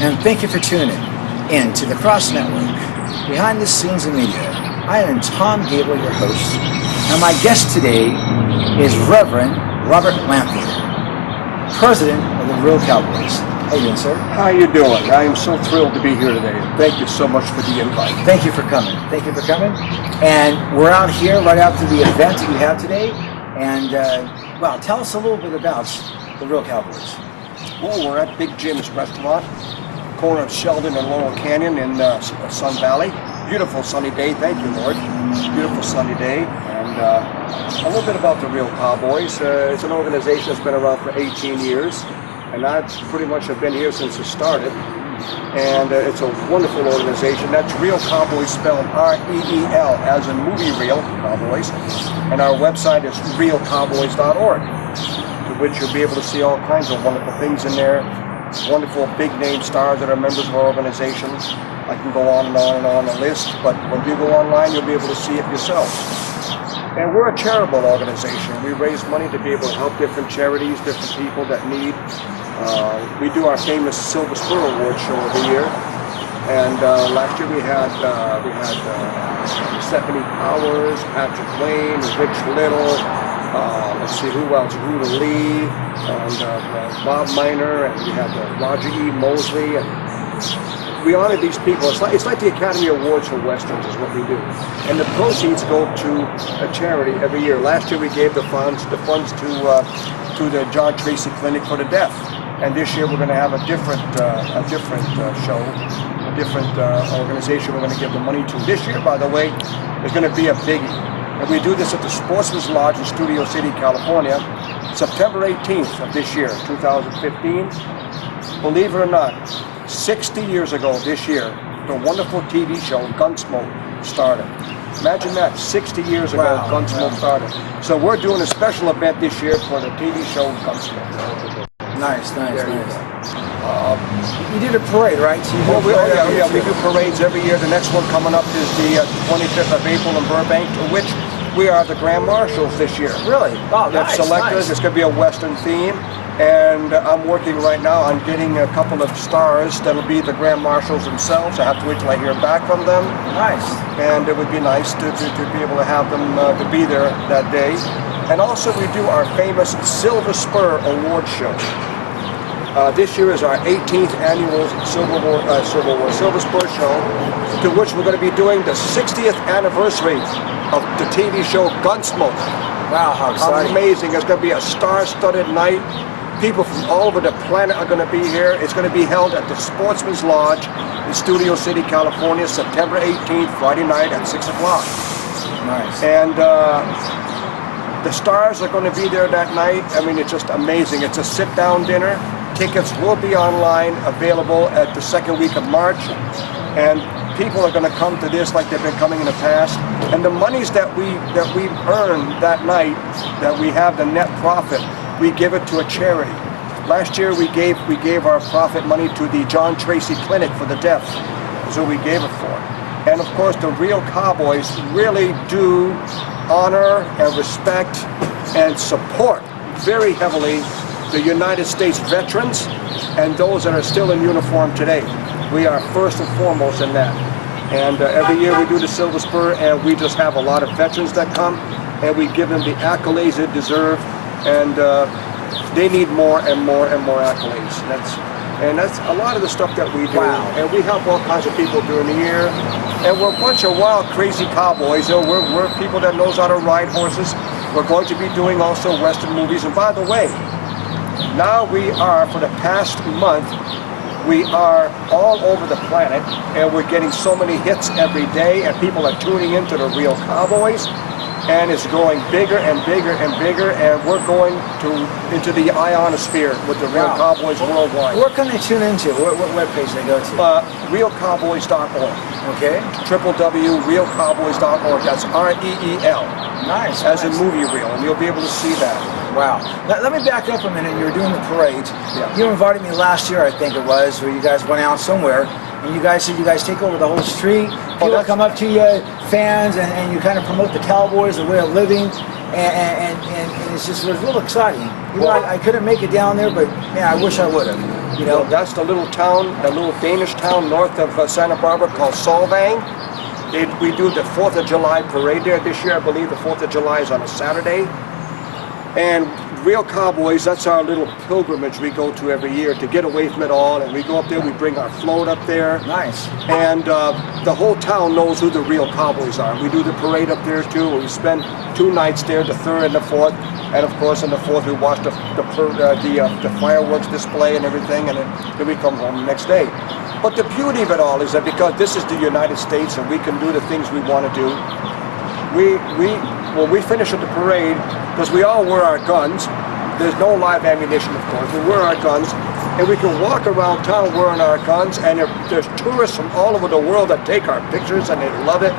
and thank you for tuning in to the Cross Network, behind the scenes of media. I am Tom Gable, your host, and my guest today is Reverend Robert Lamphere, President of the Real Cowboys. How you doing, sir? How you doing? I am so thrilled to be here today. Thank you so much for the invite. Thank you for coming. Thank you for coming. And we're out here right after the event that you have today. And, well, tell us a little bit about the Real Cowboys. Well, we're at Big Jim's Restaurant, corner of Sheldon and Laurel Canyon in Sun Valley. Beautiful sunny day. Thank you, Lord. Beautiful sunny day. And a little bit about the Real Cowboys. It's an organization that's been around for 18 years. And I pretty much have been here since it started. And it's a wonderful organization. That's Real Cowboys, spelled R-E-E-L, as in movie Real Cowboys. And our website is realcowboys.org, to which you'll be able to see all kinds of wonderful things in there. Wonderful big name stars that are members of our organization. I can go on and on and on the list, but when you go online, you'll be able to see it yourself. And we're a charitable organization. We raise money to be able to help different charities, different people that need. We do our famous Silver Spur Award show every year. And last year we had Stephanie Powers, Patrick Wayne, Rich Little, let's see who else, Ruta Lee, and Bob Miner, and we had Roger E. Mosley. And we honor these people. It's like the Academy Awards for Westerns is what we do. And the proceeds go to a charity every year. Last year we gave the funds to the John Tracy Clinic for the Deaf. And this year we're going to have a different show, a different organization we're going to give the money to. This year, by the way, is going to be a biggie. And we do this at the Sportsman's Lodge in Studio City, California, September 18th of this year, 2015. Believe it or not, 60 years ago this year, the wonderful TV show Gunsmoke started. Imagine that, 60 years ago, Wow. Gunsmoke started. So we're doing a special event this year for the TV show Gunsmoke. Nice. You did a parade, right? So you do a parade every year, We too. do parades every year. The next one coming up is the 25th of April in Burbank, to which we are the Grand Marshals this year. Really? Oh, They've nice. selected. Nice. It's going to be a Western theme. And I'm working right now on getting a couple of stars that'll be the Grand Marshals themselves. I have to wait till I hear back from them. Nice. And it would be nice to be able to have them to be there that day. And also we do our famous Silver Spur Award show. This year is our 18th annual Silver Spur show, to which we're going to be doing the 60th anniversary of the TV show Gunsmoke. Wow, how exciting. Amazing. It's going to be a star-studded night. People from all over the planet are going to be here. It's going to be held at the Sportsman's Lodge in Studio City, California, September 18th, Friday night at 6 o'clock. Nice. And the stars are going to be there that night. I mean, it's just amazing. It's a sit-down dinner. Tickets will be online, available at the second week of March. And people are going to come to this like they've been coming in the past. And the monies that we earn that night, that we have the net profit, we give it to a charity. Last year we gave our profit money to the John Tracy Clinic for the Deaf. That's who we gave it for. And of course the Real Cowboys really do honor and respect and support very heavily the United States veterans and those that are still in uniform today. We are first and foremost in that. And every year we do the Silver Spur, and we just have a lot of veterans that come, and we give them the accolades they deserve, and they need more and more and more accolades. That's a lot of the stuff that we do. Wow. And we help all kinds of people during the year. And we're a bunch of wild, crazy cowboys. You know, we're people that knows how to ride horses. We're going to be doing also Western movies. And by the way, now we are, for the past month, we are all over the planet, and we're getting so many hits every day, and people are tuning into the Real Cowboys, and it's growing bigger and bigger and bigger, and we're going into the ionosphere with the Real Wow. Cowboys worldwide. Where can they tune into? What webpage they go to? Realcowboys.org. Okay. www.realcowboys.org. That's R-E-E-L, Nice. as in nice. movie reel, and you'll be able to see that. Wow. Let me back up a minute. You were doing the parade. Yeah. You invited me last year, I think it was, where you guys went out somewhere, and you guys said you guys take over the whole street. People that's- come up to you, fans, and you kind of promote the Cowboys, the way of living, and it's just, it was real exciting. You know, Well- I couldn't make it down there, but man, I wish I would have. You know, That's the little town, the little Danish town north of Santa Barbara called Solvang. We do the 4th of July parade there this year. I believe the 4th of July is on a Saturday. And Real Cowboys, that's our little pilgrimage we go to every year to get away from it all. And we go up there, we bring our float up there. Nice. And the whole town knows who the Real Cowboys are. We do the parade up there too. We spend 2 nights there, the 3rd and the 4th. And of course, on the 4th, we watch the fireworks display and everything, and then we come home the next day. But the beauty of it all is that because this is the United States and we can do the things we want to do, when we finish at the parade, because we all wear our guns, there's no live ammunition, of course, we wear our guns, and we can walk around town wearing our guns, and there's tourists from all over the world that take our pictures, and they love it.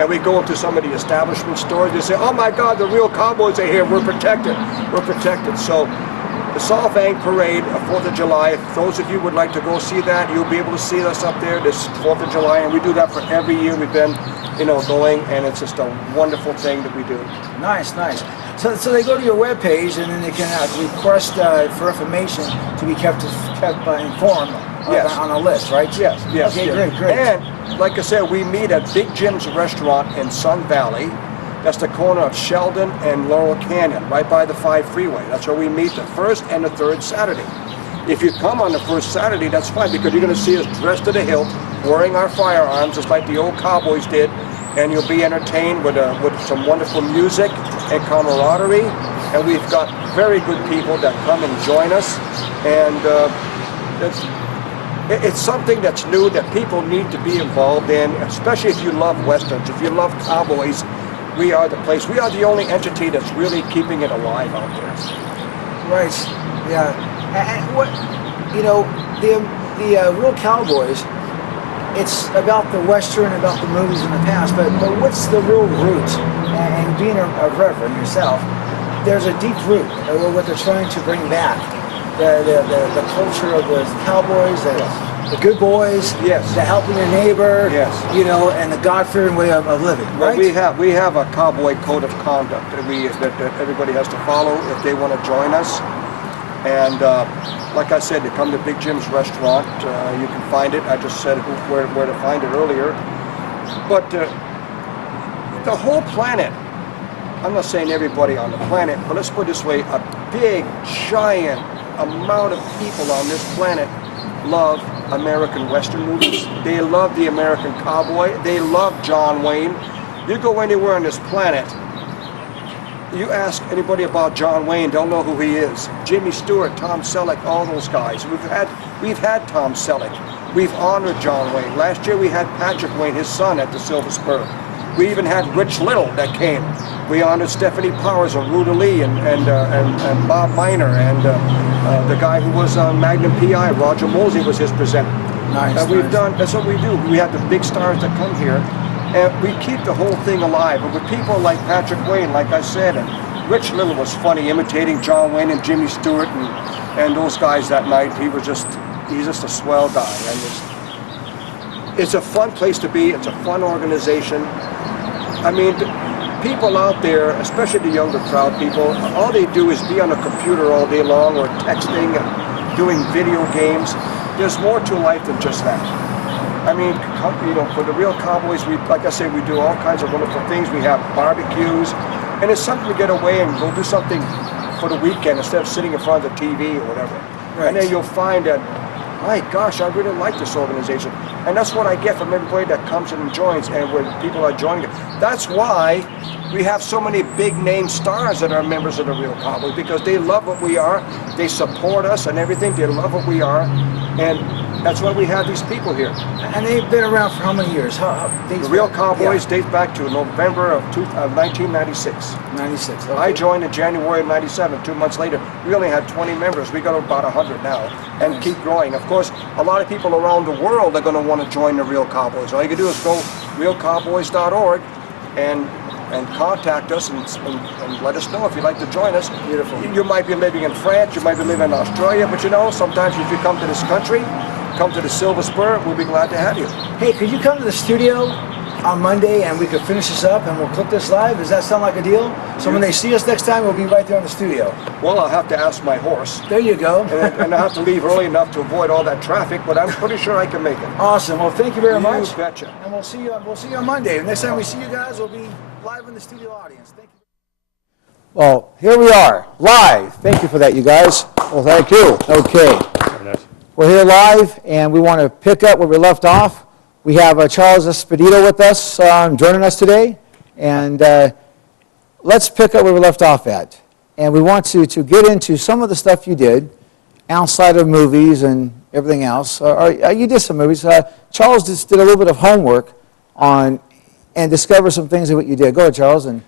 And we go into some of the establishment stores, they say, oh my God, the Real Cowboys are here, we're protected, we're protected. So the Solvang Parade, 4th of July, if those of you would like to go see that, you'll be able to see us up there this 4th of July, and we do that for every year we've been, going, and it's just a wonderful thing that we do. Nice, nice. So they go to your webpage, and then they can request for information to be kept informed on a list, right? Yes, yes. Okay, yes. great. And like I said, we meet at Big Jim's Restaurant in Sun Valley. That's the corner of Sheldon and Laurel Canyon, right by the 5 freeway. That's where we meet the 1st and the 3rd Saturday. If you come on the 1st Saturday, that's fine, because you're going to see us dressed to the hilt, wearing our firearms, just like the old cowboys did, and you'll be entertained with some wonderful music and camaraderie. And we've got very good people that come and join us, and it's something that's new that people need to be involved in, especially if you love Westerns, if you love cowboys. We are the place. We are the only entity that's really keeping it alive out there. Right. Yeah. And what the Real Cowboys? It's about the Western, about the movies in the past, but what's the real root? And being a reverend yourself, there's a deep root of what they're trying to bring back. The culture of the cowboys, the good boys, yes, the helping your neighbor, yes, and the God-fearing way of living. Right? Well, we have a cowboy code of conduct that everybody has to follow if they want to join us. And like I said, to come to Big Jim's Restaurant, you can find it. I just said where to find it earlier. But the whole planet, I'm not saying everybody on the planet, but let's put it this way, a big, giant amount of people on this planet love American Western movies. They love the American cowboy. They love John Wayne. You go anywhere on this planet, you ask anybody about John Wayne, they'll know who he is. Jimmy Stewart, Tom Selleck, all those guys. We've had Tom Selleck. We've honored John Wayne. Last year we had Patrick Wayne, his son, at the Silver Spur. We even had Rich Little that came. We honored Stephanie Powers and Ruta Lee and Bob Miner, and the guy who was on Magnum P.I., Roger Mosey, was his presenter. Nice. That's what we do. We have the big stars that come here, and we keep the whole thing alive. And with people like Patrick Wayne, like I said, and Rich Little was funny, imitating John Wayne and Jimmy Stewart and those guys that night. He's just a swell guy. And it's a fun place to be. It's a fun organization. I mean, people out there, especially the younger crowd people, all they do is be on a computer all day long, or texting and doing video games. There's more to life than just that. I mean, for the Real Cowboys, like I say, we do all kinds of wonderful things. We have barbecues, and it's something to get away and go do something for the weekend instead of sitting in front of the TV or whatever. Right. And then you'll find that, my gosh, I really like this organization. And that's what I get from everybody that comes and joins, and when people are joining it. That's why we have so many big name stars that are members of the Real Cowboys, because they love what we are, they support us and everything, they love what we are, and that's why we have these people here. And they've been around for how many years? The Real Cowboys dates back to November of 1996. 96. Okay. I joined in January of 97. 2 months later, we only had 20 members. We got about 100 now, and keep growing. Of course, a lot of people around the world are going to want to join the Real Cowboys. All you can do is go realcowboys.org and contact us and let us know if you'd like to join us. Beautiful. You might be living in France, you might be living in Australia, but sometimes if you come to this country, come to the Silver Spur, we'll be glad to have you. Hey, could you come to the studio on Monday and we could finish this up and we'll clip this live? Does that sound like a deal? So when they see us next time, we'll be right there in the studio. Well, I'll have to ask my horse. There you go. And I'll have to leave early enough to avoid all that traffic, but I'm pretty sure I can make it. Awesome. Well, thank you very much. You betcha. And we'll see you on Monday. Next time we see you guys, we'll be live in the studio audience. Thank you. Well, here we are, live. Thank you for that, you guys. Well, thank you. Okay. We're here live, and we want to pick up where we left off. We have Charles Espedito with us, joining us today. And let's pick up where we left off at. And we want to get into some of the stuff you did outside of movies and everything else. You did some movies. Charles just did a little bit of homework on and discovered some things of what you did. Go ahead, Charles. And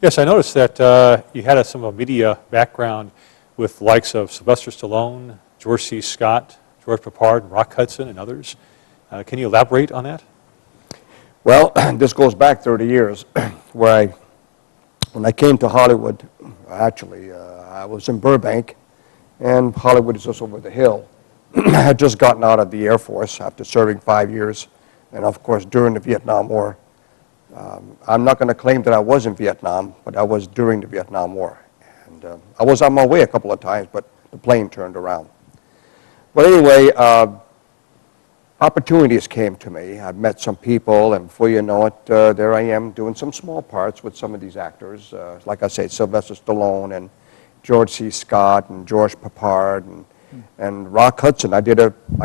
yes, I noticed that you had some media background with the likes of Sylvester Stallone, George C. Scott, George Peppard, Rock Hudson, and others. Can you elaborate on that? Well, this goes back 30 years, where when I came to Hollywood, actually, I was in Burbank, and Hollywood is just over the hill. I had just gotten out of the Air Force after serving 5 years, and of course, during the Vietnam War. I'm not going to claim that I was in Vietnam, but I was during the Vietnam War. And I was on my way a couple of times, but the plane turned around. But anyway, opportunities came to me. I've met some people, and before you know it, there I am doing some small parts with some of these actors. Like I say, Sylvester Stallone and George C. Scott and George Peppard and Rock Hudson. I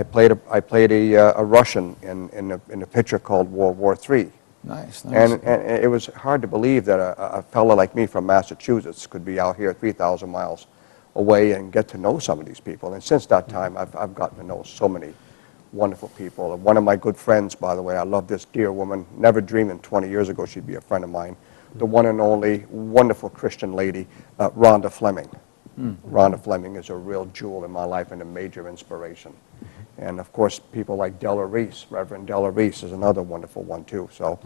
played a Russian in a picture called World War III. nice. And it was hard to believe that a fellow like me from Massachusetts could be out here 3,000 miles away and get to know some of these people. And since that time, I've gotten to know so many wonderful people. And one of my good friends, by the way, I love this dear woman, never dreaming 20 years ago she'd be a friend of mine, the one and only wonderful Christian lady, Rhonda Fleming. Rhonda Fleming is a real jewel in my life and a major inspiration. And of course, people like Della Reese, Reverend Della Reese is another wonderful one too. So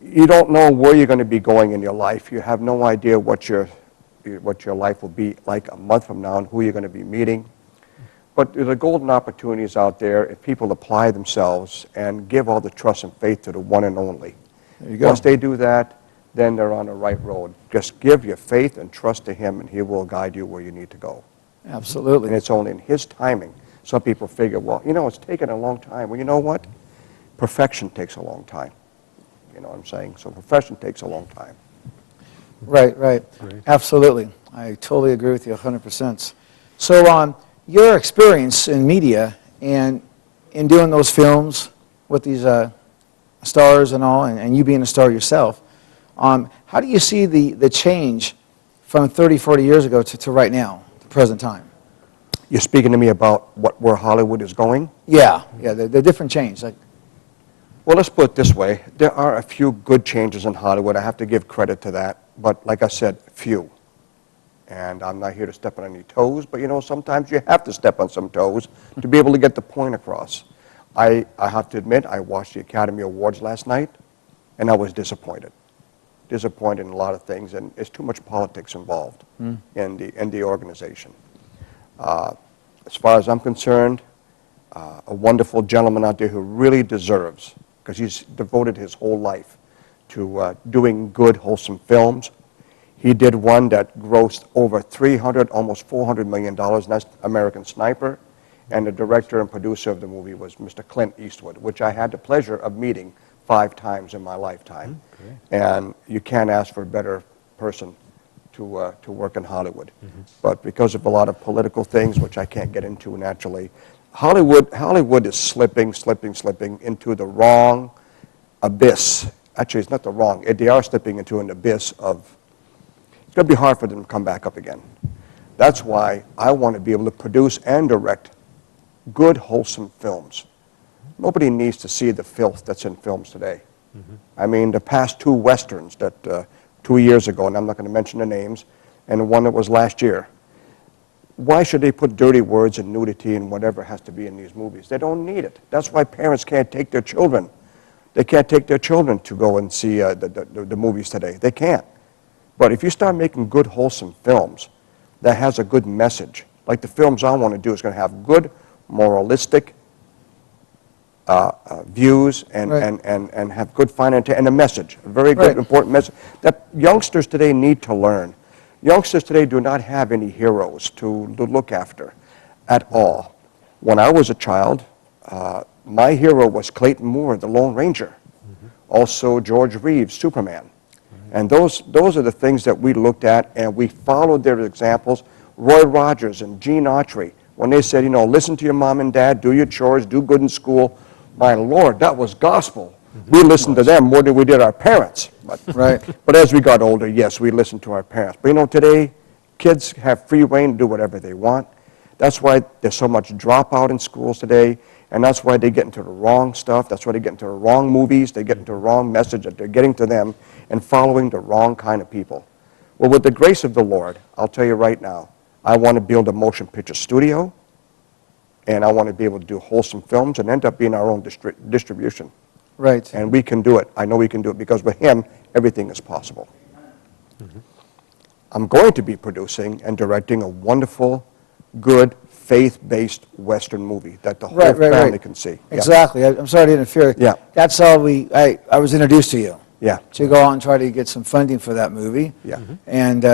you don't know where you're going to be going in your life. You have no idea what your life will be like a month from now and who you're going to be meeting. But there are golden opportunities out there if people apply themselves and give all the trust and faith to the one and only. There you go. Once they do that, then they're on the right road. Just give your faith and trust to Him, and He will guide you where you need to go. Absolutely. And it's only in His timing. Some people figure, well, it's taken a long time. Well, you know what? Perfection takes a long time. You know what I'm saying? So perfection takes a long time. Right. Absolutely. I totally agree with you 100%. So your experience in media and in doing those films with these stars and all, and you being a star yourself, how do you see the change from 30, 40 years ago to right now, the present time? You're speaking to me about where Hollywood is going? Yeah, the different change. Well, let's put it this way. There are a few good changes in Hollywood. I have to give credit to that. But like I said, few. And I'm not here to step on any toes, but sometimes you have to step on some toes to be able to get the point across. I have to admit, I watched the Academy Awards last night, and I was disappointed. Disappointed in a lot of things, and there's too much politics involved in the organization. As far as I'm concerned, a wonderful gentleman out there who really deserves, because he's devoted his whole life to doing good, wholesome films. He did one that grossed over almost $400 million, and that's American Sniper. And the director and producer of the movie was Mr. Clint Eastwood, which I had the pleasure of meeting 5 times in my lifetime. And you can't ask for a better person to work in Hollywood. But because of a lot of political things, which I can't get into naturally, Hollywood is slipping into the wrong abyss. Actually, it's not the wrong. They are slipping into an abyss of, it's going to be hard for them to come back up again. That's why I want to be able to produce and direct good, wholesome films. Nobody needs to see the filth that's in films today. I mean, the past 2 Westerns that 2 years ago, and I'm not going to mention the names, and one that was last year. Why should they put dirty words and nudity and whatever has to be in these movies? They don't need it. That's why parents can't take their children. They can't take their children to go and see the movies today. They can't. But if you start making good, wholesome films that has a good message, like the films I want to do is going to have good, moralistic views and, Right. and have good financial, and a message, a very good, Right. important message that youngsters today need to learn. Youngsters today do not have any heroes to look after at all. When I was a child, my hero was Clayton Moore, the Lone Ranger. Also George Reeves, Superman. And those are the things that we looked at, and we followed their examples. Roy Rogers and Gene Autry, when they said, you know, listen to your mom and dad, do your chores, do good in school. My Lord, that was gospel. We listened to them more than we did our parents. But, Right. but as we got older, yes, we listened to our parents. But you know, today, kids have free reign to do whatever they want. That's why there's so much dropout in schools today, and that's why they get into the wrong stuff. That's why they get into the wrong movies. They get into the wrong message that they're getting to them and following the wrong kind of people. Well, with the grace of the Lord, I'll tell you right now, I want to build a motion picture studio, and I want to be able to do wholesome films and end up being our own distribution. Right. And we can do it. I know we can do it because with him, everything is possible. I'm going to be producing and directing a wonderful, good, faith-based Western movie that the whole Right, right, family right. can see. Yeah. Exactly. I'm sorry to interfere. Yeah. That's how I was introduced to you. Yeah. To go out and try to get some funding for that movie. Yeah. And,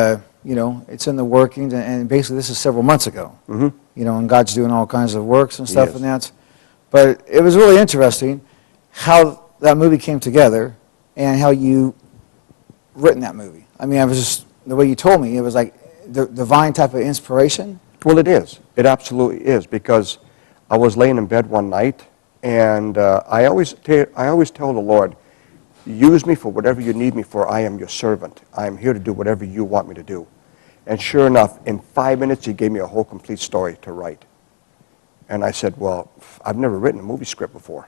you know, it's in the workings, and basically this is several months ago. You know, and God's doing all kinds of works and stuff Yes. and that. But it was really interesting how that movie came together and how you written that movie. I mean, I was just, the way you told me, it was like the divine type of inspiration. Well, it is. It absolutely is, because I was laying in bed one night, and I always tell the Lord, use me for whatever you need me for. I am your servant. I am here to do whatever you want me to do. And sure enough, in 5 minutes, he gave me a whole complete story to write. And I said, well, I've never written a movie script before.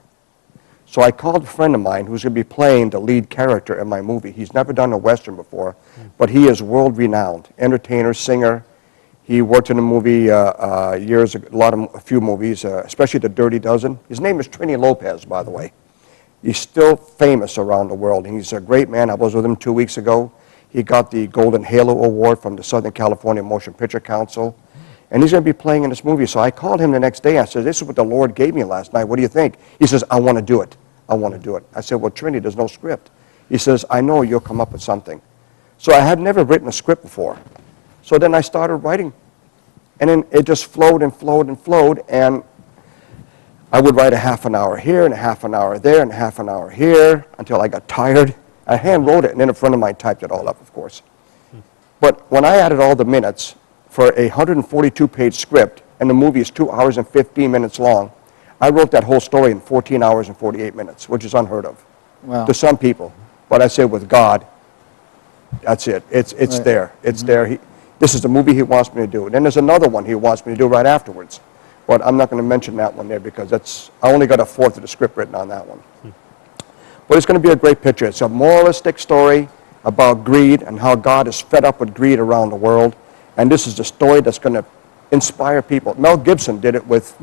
So I called a friend of mine who's going to be playing the lead character in my movie. He's never done a Western before, but he is world-renowned, entertainer, singer. He worked in a movie years ago, a few movies, especially The Dirty Dozen. His name is Trini Lopez, by the way. He's still famous around the world, and he's a great man. I was with him 2 weeks ago. He got the Golden Halo Award from the Southern California Motion Picture Council, and he's going to be playing in this movie. So I called him the next day. I said, this is what the Lord gave me last night. What do you think? He says, I want to do it. I want to do it. I said, well, Trini, there's no script. He says, I know you'll come up with something. So I had never written a script before. So then I started writing, and then it just flowed and flowed and flowed, and I would write a half an hour here and a half an hour there and a half an hour here until I got tired. I hand wrote it, and then a friend of mine typed it all up, of course. But when I added all the minutes for a 142-page script, and the movie is 2 hours and 15 minutes long, I wrote that whole story in 14 hours and 48 minutes, which is unheard of Wow. to some people. But I said with God, that's it. It's Right. there. It's there. This is the movie he wants me to do. And then there's another one he wants me to do right afterwards. But I'm not going to mention that one there because I only got a fourth of the script written on that one. But it's going to be a great picture. It's a moralistic story about greed and how God is fed up with greed around the world. And this is the story that's going to inspire people. Mel Gibson did it with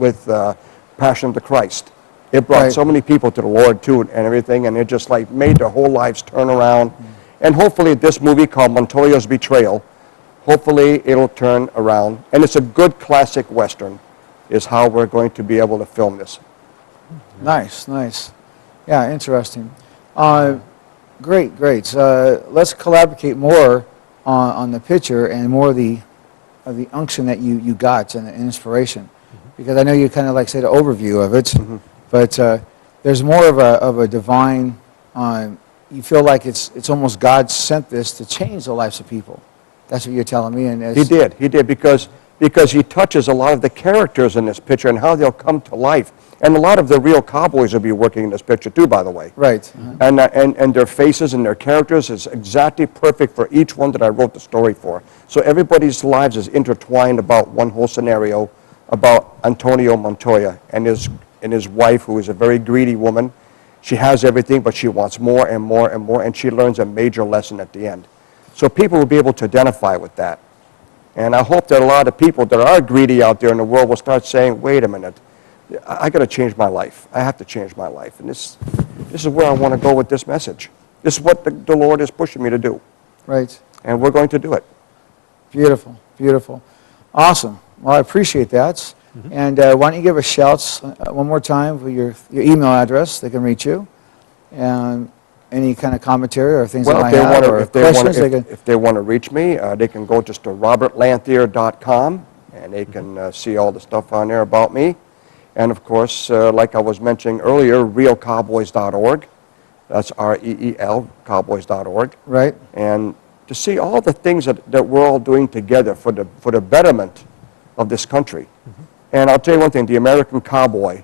Passion of the Christ. It brought Right. so many people to the Lord too and everything, and it just like made their whole lives turn around. And hopefully this movie called Montoya's Betrayal, hopefully it'll turn around. And it's a good classic Western is how we're going to be able to film this. Nice, nice. Yeah, interesting. Great, great. Let's collaborate more on the picture and more of the unction that you got and the inspiration. Because I know you kind of like say the overview of it, but there's more of a divine, you feel like it's almost God sent this to change the lives of people. That's what you're telling me. And He did, because he touches a lot of the characters in this picture and how they'll come to life. And a lot of the real cowboys will be working in this picture too, by the way. Right. And their faces and their characters is exactly perfect for each one that I wrote the story for. So everybody's lives is intertwined about one whole scenario about Antonio Montoya and his wife, who is a very greedy woman. She has everything, but she wants more and more and more, and she learns a major lesson at the end. So people will be able to identify with that. And I hope that a lot of people that are greedy out there in the world will start saying, wait a minute, I got to change my life. I have to change my life. And this is where I want to go with this message. This is what the Lord is pushing me to do. Right. And we're going to do it. Beautiful, beautiful. Awesome. Well, I appreciate that. And why don't you give us shouts one more time for your email address, they can reach you, and any kind of commentary or things Well, they might have, or questions they can... if they want to reach me, they can go just to robertlanthier.com, and they can see all the stuff on there about me. And of course, like I was mentioning earlier, realcowboys.org. That's REEL, cowboys.org. Right. And to see all the things that we're all doing together for the betterment of this country. And I'll tell you one thing, the American cowboy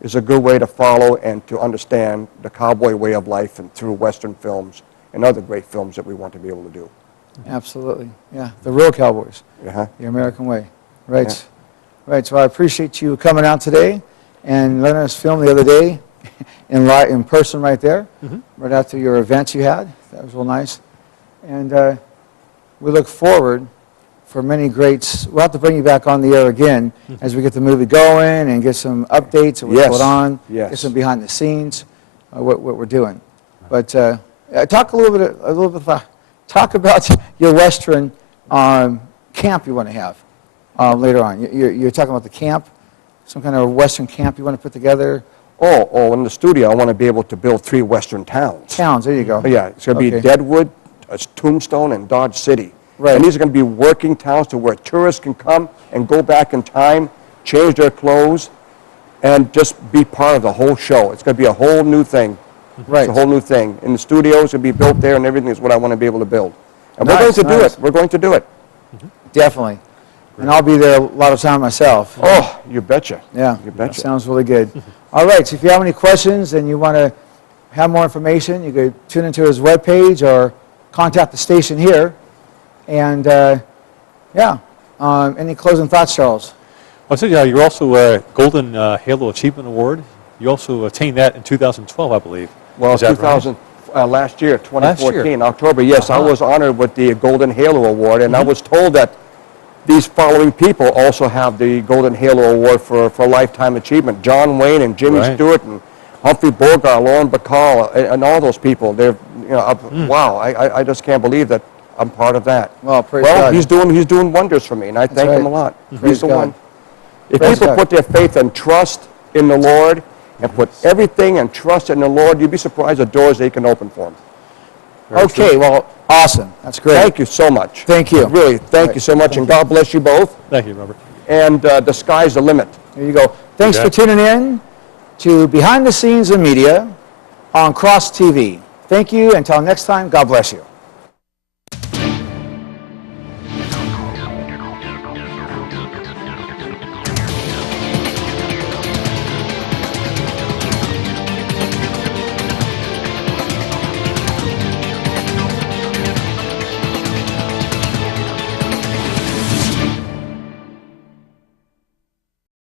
is a good way to follow and to understand the cowboy way of life, and through Western films and other great films that we want to be able to do. Absolutely. Yeah, the real cowboys. Uh-huh. The American way. Right. Yeah. Right. So I appreciate you coming out today and letting us film the other day in person right there, right after your events you had. That was real nice. And we look forward for many greats. We'll have to bring you back on the air again as we get the movie going and get some updates of what's going on, get some behind the scenes, what we're doing. But talk a little bit talk about your Western camp you want to have later on. You're talking about the camp, some kind of Western camp you want to put together. Oh, in the studio, I want to be able to build 3 Western towns. Towns, there you go. Yeah, it's going to be Deadwood, Tombstone, and Dodge City. Right. And these are going to be working towns to where tourists can come and go back in time, change their clothes, and just be part of the whole show. It's going to be a whole new thing. Right. It's a whole new thing. And the studios will be built there, and everything is what I want to be able to build. And we're going to do it. We're going to do it. Definitely. And I'll be there a lot of time myself. Oh, you betcha. Yeah, You that betcha. sounds really good. All right, so if you have any questions and you want to have more information, you could tune into his webpage or contact the station here. And any closing thoughts, Charles? Well, I said, you're also a Golden Halo Achievement Award. You also attained that in 2012, I believe. Well, Is that 2000, last year, 2014, year. October, yes, I was honored with the Golden Halo Award, and I was told that these following people also have the Golden Halo Award for lifetime achievement. John Wayne and Jimmy Stewart and Humphrey Bogart, Lauren Bacall, and all those people. They're, wow, I just can't believe that I'm part of that. Well, praise God. He's doing wonders for me, and I thank him a lot. He's the one. If people put their faith and trust in the Lord and put everything and trust in the Lord, you'd be surprised the doors they can open for them. Okay, well, awesome. That's great. Thank you so much. Thank you. Really, thank you so much, and God bless you both. Thank you, Robert. And the sky's the limit. There you go. Thanks for tuning in to Behind the Scenes in Media on Cross TV. Thank you. Until next time, God bless you.